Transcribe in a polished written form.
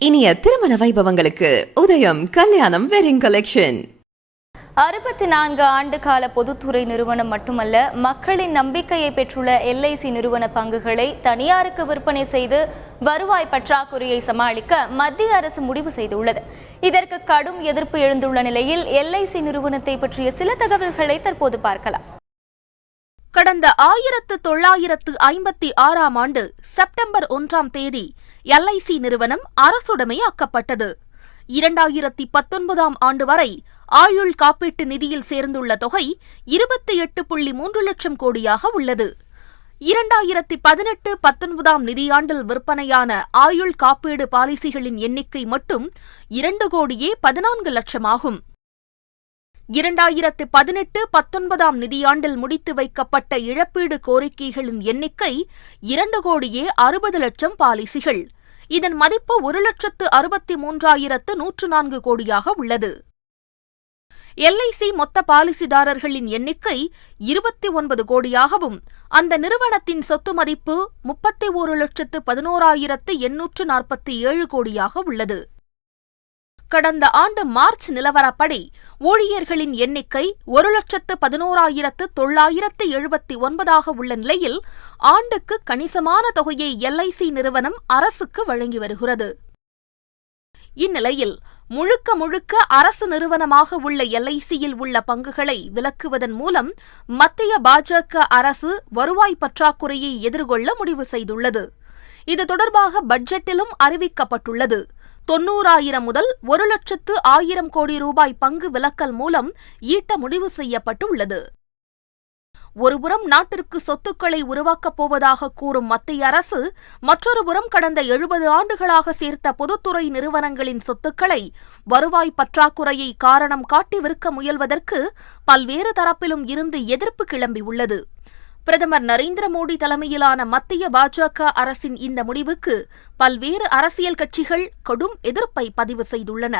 இனிய திருமண வைபவங்களுக்கு உதயம் கல்யாணம் வெட்டிங் கலெக்ஷன். 64 ஆண்டு கால பொதுத்துறை நிறுவனம் மட்டுமல்ல, மக்களின் நம்பிக்கையை பெற்றுள்ள LIC நிறுவன பங்குகளை தனியாருக்கு விற்பனை செய்து வருவாய் பற்றாக்குறையை சமாளிக்க மத்திய அரசு முடிவு செய்துள்ளது. இதற்கு கடும் எதிர்ப்பு எழுந்துள்ள நிலையில் LIC நிறுவனத்தை பற்றிய சில தகவல்களை தற்போது பார்க்கலாம். கடந்த 1956ஆம் ஆண்டு செப்டம்பர் 1ஆம் தேதி LIC நிறுவனம் அரசுடைமையாக்கப்பட்டது. 2019ஆம் ஆண்டு வரை ஆயுள் காப்பீட்டு நிதியில் சேர்ந்துள்ள தொகை 28.3 லட்சம் கோடியாக உள்ளது. 2018-19ஆம் நிதியாண்டில் விற்பனையான ஆயுள் காப்பீடு பாலிசிகளின் எண்ணிக்கை மட்டும் 2,14 லட்சமாகும். 2018-19ஆம் நிதியாண்டில் முடித்து வைக்கப்பட்ட இழப்பீடு கோரிக்கைகளின் எண்ணிக்கை 2,60 லட்சம் பாலிசிகள். இதன் மதிப்பு 1,63,104 கோடியாக உள்ளது. LIC மொத்த பாலிசிதாரர்களின் எண்ணிக்கை 29 கோடியாகவும் அந்த நிறுவனத்தின் சொத்து மதிப்பு 31,11,847 கோடியாக உள்ளது. கடந்த ஆண்டு மார்ச் நிலவரப்படி ஊழியர்களின் எண்ணிக்கை 1,11,979 உள்ள நிலையில் ஆண்டுக்கு கணிசமான தொகையை LIC நிறுவனம் அரசுக்கு வழங்கி வருகிறது. இந்நிலையில் முழுக்க அரசு நிறுவனமாக உள்ள LICயில் உள்ள பங்குகளை விலக்குவதன் மூலம் மத்திய பாஜக அரசு வருவாய் பற்றாக்குறையை எதிர்கொள்ள முடிவு செய்துள்ளது. இது தொடர்பாக பட்ஜெட்டிலும் அறிவிக்கப்பட்டுள்ளது. 90,000 முதல் 1,00,000 கோடி ரூபாய் பங்கு விலக்கல் மூலம் ஈட்ட முடிவு செய்யப்பட்டுள்ளது. ஒருபுறம் நாட்டிற்கு சொத்துக்களை உருவாக்கப் போவதாக கூறும் மத்திய அரசு, மற்றொருபுறம் கடந்த 70 ஆண்டுகளாக சேர்த்த பொதுத்துறை நிறுவனங்களின் சொத்துக்களை வருவாய் பற்றாக்குறையை காரணம் காட்டி விற்க முயல்வதற்கு பல்வேறு தரப்பிலும் இருந்து எதிர்ப்பு கிளம்பியுள்ளது. பிரதமர் நரேந்திர மோடி தலைமையிலான மத்திய பாஜக அரசின் இந்த முடிவுக்கு பல்வேறு அரசியல் கட்சிகள் கடும் எதிர்ப்பை பதிவு செய்துள்ளன.